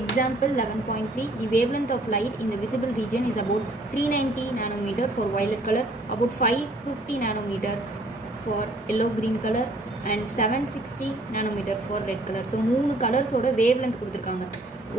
Example 11.3. The wavelength of light in the visible region is about 390 nanometer for violet color, about 550 nanometer for yellow green color, and 760 nanometer for red color. So 3 colors oda wavelength கொடுத்திருக்காங்க.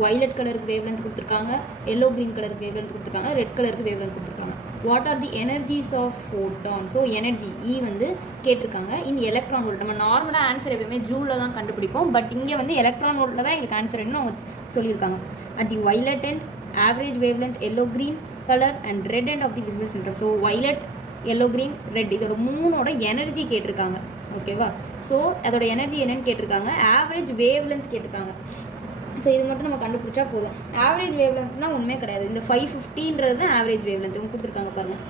Violet color wavelength கொடுத்திருக்காங்க, yellow green color wavelength கொடுத்திருக்காங்க, red color wavelength கொடுத்திருக்காங்க. What are the energies of photons? So energy E வந்து கேட்டிருக்காங்க in electron volt. நம்ம நார்மலா answer எப்பவுமே ஜூல்ல தான் கண்டுபிடிப்போம், பட் இங்க வந்து எலக்ட்ரான் வோல்ட்ல தான் உங்களுக்கு ஆன்சர் என்ன அவங்க சொல்லிருக்காங்க. At the violet end, average wavelength yellow green color and red end of the visible spectrum. So violet, yellow green, red இதோட மூணோட எனர்ஜி கேட்டிருக்காங்க. ஓகேவா? ஸோ அதோட எனர்ஜி என்னன்னு கேட்டிருக்காங்க, ஆவரேஜ் வேவ் லென்த் கேட்டிருக்காங்க. ஸோ இது மட்டும் நம்ம கண்டுபிடிச்சா போதும். ஆவரேஜ் வேவ் லென்த்னா ஒன்றுமே கிடையாது, இந்த 550ன்றது தான் ஆவரேஜ் வேவ் லென்த் கொடுத்துருக்காங்க பாருங்கள்.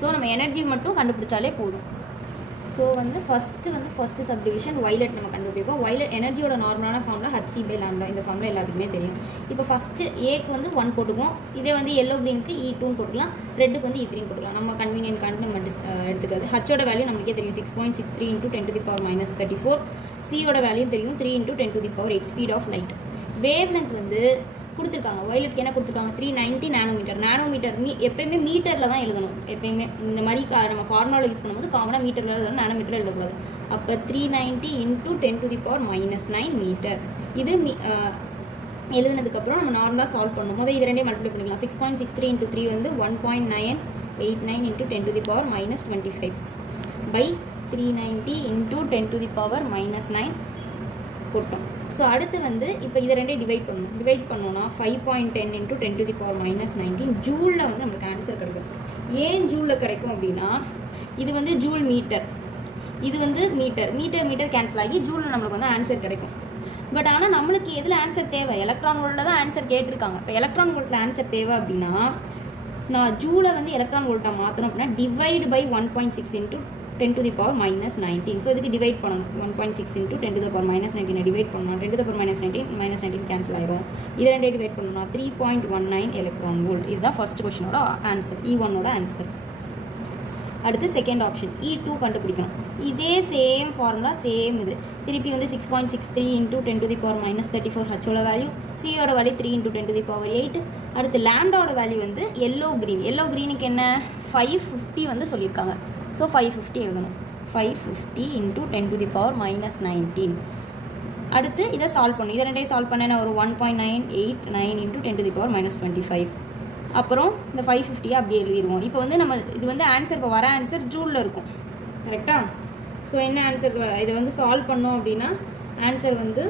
ஸோ நம்ம எனர்ஜி மட்டும் கண்டுபிடிச்சாலே போதும். ஸோ வந்து ஃபஸ்ட்டு சப்டிவிஷன் வைலட் நம்ம கண்டுபிடிப்போம். வைலட் எனர்ஜியோட நார்மலான ஃபார்மில் hc/λ, இந்த ஃபார்மில் எல்லாத்துக்குமே தெரியும். இப்போ ஃபஸ்ட்டு ஏக்கு வந்து 1 போட்டுக்குவோம், இதே வந்து எல்லோ க்ரீனுக்கு E2 போட்டுக்கலாம், ரெட்டுக்கு வந்து E3 போட்டுக்கலாம். நம்ம கன்வீனியன்ட்கான நம்ம எடுத்துக்கிறது. ஹச்சோட வேல்யூ நமக்கே தெரியும் 6.63 × 10⁻³ 34. சியோட வேல்யூ தெரியும் 3 × 10⁸ speed of light. Wavelength வந்து கொடுத்துருக்காங்க. வயலட்க்கு என்ன கொடுத்துருக்காங்க, 390 நானோமீட்டர். நானோமீட்டர் எப்பயுமே மீட்டரில் தான் எழுதணும். எப்பயுமே இந்த மாதிரி நம்ம ஃபார்முலாவில் யூஸ் பண்ணும்போது காமனாக மீட்டரில் எழுதணும், நானோமீட்டரில் எழுதக்கூடாது. அப்போ 390 × 10⁻⁹ மீட்டர். இது எழுதுனதுக்கப்புறம் நம்ம நார்மலாக சால்வ் பண்ணணும். முதல் இது ரெண்டே மல்டிப்ளை பண்ணிக்கலாம். 6.63 × 3 வந்து 1.989 × 10⁻25 பை 390 × 10⁻⁹ போட்டோம். ஸோ அடுத்து வந்து இப்போ இதை ரெண்டே டிவைட் பண்ணோன்னா 5.10 × 10⁻⁹ ஜூலில் வந்து நம்மளுக்கு ஆன்சர் கிடைக்கும். ஏன் ஜூலில் கிடைக்கும் அப்படின்னா, இது வந்து ஜூல் மீட்டர், இது வந்து மீட்டர் கேன்சல் ஆகி ஜூலில் நம்மளுக்கு வந்து ஆன்சர் கிடைக்கும். பட் ஆனால் நம்மளுக்கு எதில் ஆன்சர் தேவை, எலக்ட்ரான் வோல்ட்டில் தான் ஆன்சர் கேட்டிருக்காங்க. இப்போ எலக்ட்ரான் வோல்ட்டில் ஆன்சர் தேவை அப்படின்னா நான் ஜூலை வந்து எலக்ட்ரான் வோல்ட்டாக மாற்றணும் அப்படின்னா டிவைட் பை 1.6 × 10⁻⁹. ஸோ இதுக்கு டிவைட் பண்ணணும். 1.6 × 10⁻⁹ டிவைட் பண்ணணும். 10⁻⁹ கேன்சல் ஆயிரும். இது ரெண்டே டிவைட் பண்ணணும்னா 3.19 எலக்ட்ரான் வோல்ட். இதுதான் ஃபர்ஸ்ட் கொஸ்டினோட ஆன்சர், E1ஓட ஆன்சர். அடுத்து செகண்ட் ஆப்ஷன் E2 கண்டுபிடிக்கணும். இதே சேம் ஃபார்முலா, சேம் இது திருப்பி வந்து 6.63 × 10⁻⁻34 ஹச்சோட வேல்யூ, சியோட வேல்யூ 3 × 10⁸. அடுத்து லேண்டோட வேல்யூ வந்து எல்லோ க்ரீனுக்கு என்ன 550 வந்து சொல்லியிருக்காங்க. ஸோ 550 எழுதணும். 550 × 10⁻⁹. அடுத்து இதை சால்வ் பண்ணணும். இதை ரெண்டையும் சால்வ் பண்ணேன்னா ஒரு 1.989 × 10⁻⁻25. அப்புறம் இந்த 550 அப்படியே எழுதிடுவோம். இப்போ வந்து நம்ம இது வந்து ஆன்சர், இப்போ வர ஆன்சர் ஜூலில் இருக்கும், கரெக்டாக? ஸோ என்ன ஆன்சர், இதை வந்து சால்வ் பண்ணோம் அப்படின்னா ஆன்சர் வந்து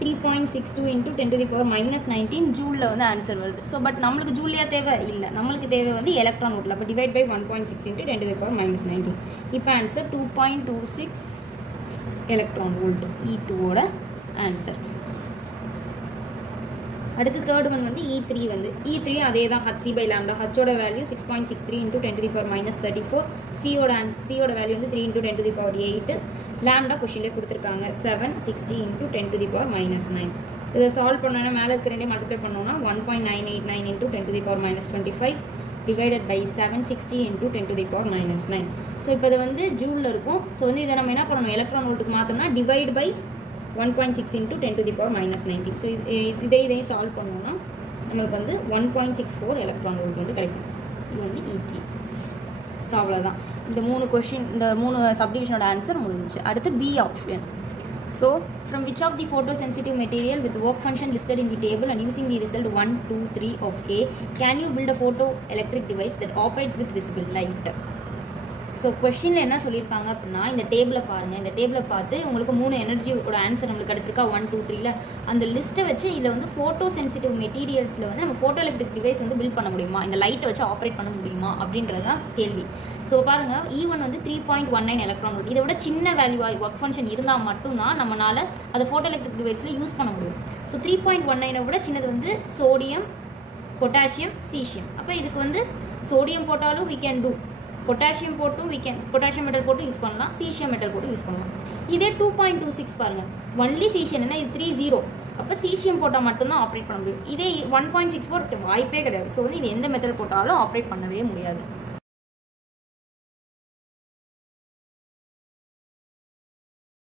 3.62 × 10⁻⁹ ஜூலில் வந்து ஆன்சர் வருது. ஸோ பட் நம்மளுக்கு ஜூலியா தேவை இல்லை, நம்மளுக்கு தேவை வந்து எலக்ட்ரான் வோல்ட்டில். அப்போ டிவைட் பை 1.6 × 10⁻⁻19. இப்போ ஆன்சர் 2.26 எலக்ட்ரான் வோல்ட், E2ஓட ஆன்சர். அடுத்து தேர்ட் ஒன் வந்து E3 வந்து E3 அதே தான் hc/λ. ஹச்சோட வேல்யூ 6.63 × 10⁻�34. சியோட வேல்யூ வந்து 3 × 10⁸. லாம்டா கொஷின்லேயே கொடுத்துருக்காங்க 760 × 10⁻⁹. இதை சால்வ் பண்ணோன்னா மேலே இருக்க ரெண்டே மல்டிப்ளை பண்ணோன்னா 1.989 × 10⁻⁻25 டிவைடட் பை 760 × 10⁻⁹. ஸோ இப்போ இது வந்து ஜூலில் இருக்கும். ஸோ வந்து இதை நம்ம என்ன பண்ணணும், எலக்ட்ரான் வோல்ட்டுக்கு மாற்றோம்னா டிவைட் பை 1.6 × 10⁻⁹. ஸோ இதையும் சால்வ் பண்ணோன்னா நம்மளுக்கு வந்து 1.64 எலக்ட்ரான் வோல்ட் வந்து கிடைக்கும். இது வந்து E3. ஸோ அவ்வளோதான். இந்த 3 கொஷின், இந்த 3 சப்டிவிஷனோட ஆன்சர் முடிஞ்சிச்சு. அடுத்து B option. So from which of the photosensitive material with work function listed in the table and using the result 1, 2, 3 of A can you build a photoelectric device that operates with visible light? So கொஷினில் என்ன சொல்லியிருக்காங்க அப்படின்னா, இந்த டேபிளை பாருங்கள். இந்த டேபிளை பார்த்து உங்களுக்கு 3 எனர்ஜியோட ஆன்சர் நம்மளுக்கு கிடச்சிருக்கா 1, 2, 3ல அந்த லிஸ்ட்டை வச்சு இதில் வந்து ஃபோட்டோ சென்சிட்டிவ் மெட்டீரியல்ஸில் வந்து நம்ம ஃபோட்டோ எலக்ட்ரிக் டிவைஸ் வந்து பில்ட் பண்ண முடியுமா, இந்த லைட்டை வச்சு ஆப்ரேட் பண்ண முடியுமா அப்படின்றது தான் கேள்வி. ஸோ பாருங்கள், E1 வந்து 3.19 எலக்ட்ரான் வோல்ட். இதை விட சின்ன வேல்யூவாக ஒர்க் ஃபங்க்ஷன் இருந்தால் மட்டும்தான் நம்மளால் அதை ஃபோட்டோ எலக்ட்ரிக் டிவைஸில் யூஸ் பண்ண முடியும். ஸோ 3.19 விட சின்னது வந்து சோடியம், பொட்டாசியம், சீசியம். அப்போ இதுக்கு வந்து சோடியம் போட்டாலும் we can do, பொட்டாசியம் போட்டும் பொட்டாசியம் மெட்டல் போட்டு யூஸ் பண்ணலாம், சீசியம் மெட்டல் போட்டு யூஸ் பண்ணலாம். இதே 2.26 பாருங்கள், ஒன்லி சீசியம் என்ன இது 30, அப்போ சீசியம் போட்டால் மட்டும்தான் ஆப்ரேட் பண்ண முடியும். இதே 1.64 வாய்ப்பே கிடையாது. ஸோ வந்து இது எந்த மெத்தட் போட்டாலும் ஆப்ரேட் பண்ணவே முடியாது.